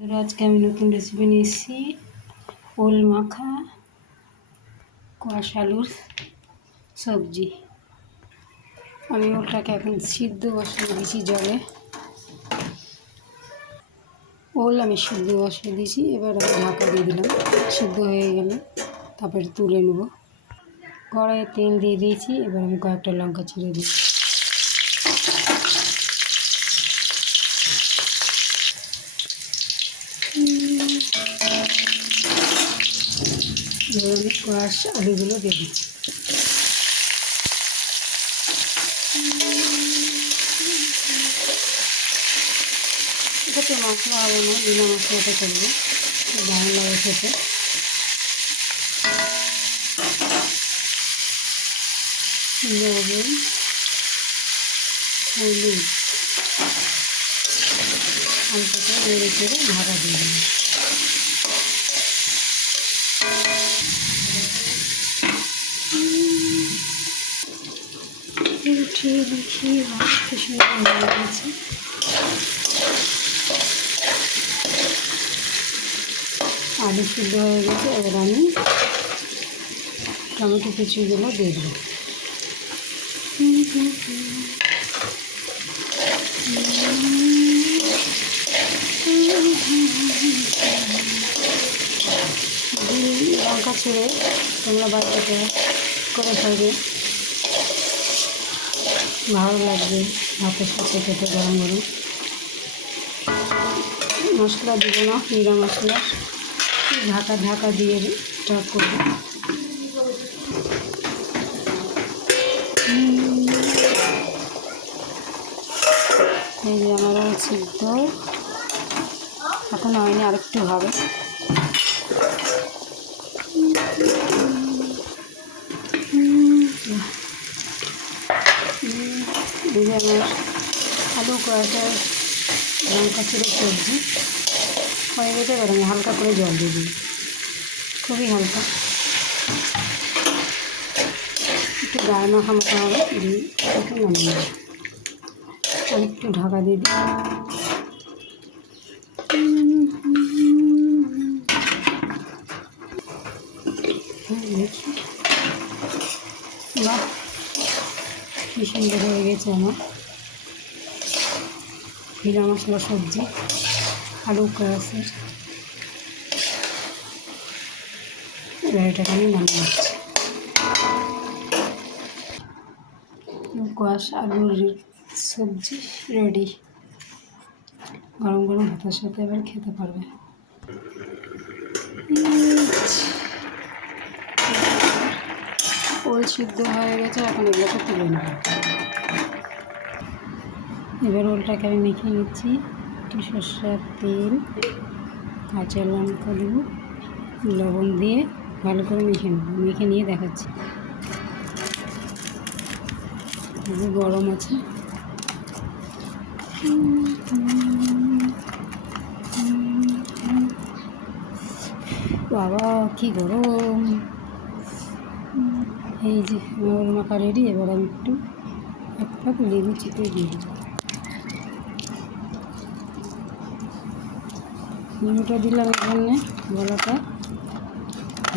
আজকে আমি নতুন রেসিপি নিয়েছি, ওল মাখা, কোয়াশ আলুর সবজি। আমি ওলটাকে এখন সিদ্ধ বসিয়ে দিয়েছি জলে। ওল আমি সিদ্ধ বসিয়ে দিয়েছি, এবার আমি ঢাকা দিয়ে দিলাম, সিদ্ধ হয়ে গেলে তারপরে তুলে নেব। কড়াইয়ে তেল দিয়ে দিয়েছি, এবার আমি কয়েকটা লঙ্কা ছিঁড়ে দিই আমি কোয়াশ আলুগুলো দিয়ে দিচ্ছি এটাতে মশলা হবে না, বিনা মশলাতে করব। দারুণ লাগে খেতে। লবণ, হলুদ। দিয়ে দেবো। উঠিয়ে দেখিয়ে ভাজতে সুন্দর আলু সিদ্ধ হয়ে গেছে, এবার আমি টমেটো কুচিগুলো দিয়ে লঙ্কা ছেড়ে তোমরা বাড়িতে করে খাবে। ভালো লাগবে ভাতের সাথে খেতে গরম গরম। মশলা দিব না জিরা মশলা। ঢাকা ঢাকা দিয়ে স্টার্ট করব। এই সিদ্ধ এখন হয়নি, আরেকটু হবে। এই যে আলু কয়েকটা লঙ্কা ছিল সবজি হয়ে গেছে এবার হালকা করে জল দিয়ে দিই। খুবই হালকা। একটু গায়ে মাখা মাখা হবে দিয়ে একটু নামিয়ে আর একটু ঢাকা দিয়ে দিই। দেখি। বাহ! কি সুন্দর হয়ে গেছে আমার। ভিলা মশলা, সবজি, আলু কাসের এবার এটাকে আমি নামিয়ে নিচ্ছি। কোয়াশ আলুর সবজি রেডি গরম গরম ভাতের সাথে এবার খেতে পারবে। সিদ্ধ হয়ে গেছে, এখন এগুলোকে তুলে নেব। এবার ওলটাকে আমি মেখে নিচ্ছি। একটু সর্ষের তেল, কাঁচা লঙ্কা দেব লবণ দিয়ে ভালো করে মেখে নেব। মেখে নিয়ে দেখাচ্ছি। খুবই গরম আছে। বাবা, কি গরম! এই যে মোল মাখা রেডি, এবার আমি একটু এক লেবু চিপে দিয়ে দেবো লেবুটা দিলাম এখানে, গলাটা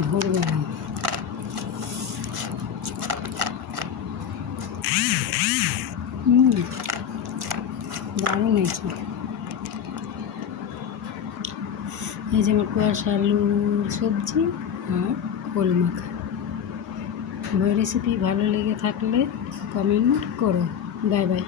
ধরবে না। দারুণ হয়েছে। এই যে আমার কুয়াশা আলুর সবজি আর খোল মাখা। আমার রেসিপি ভালো লেগে থাকলে কমেন্ট করো। Bye bye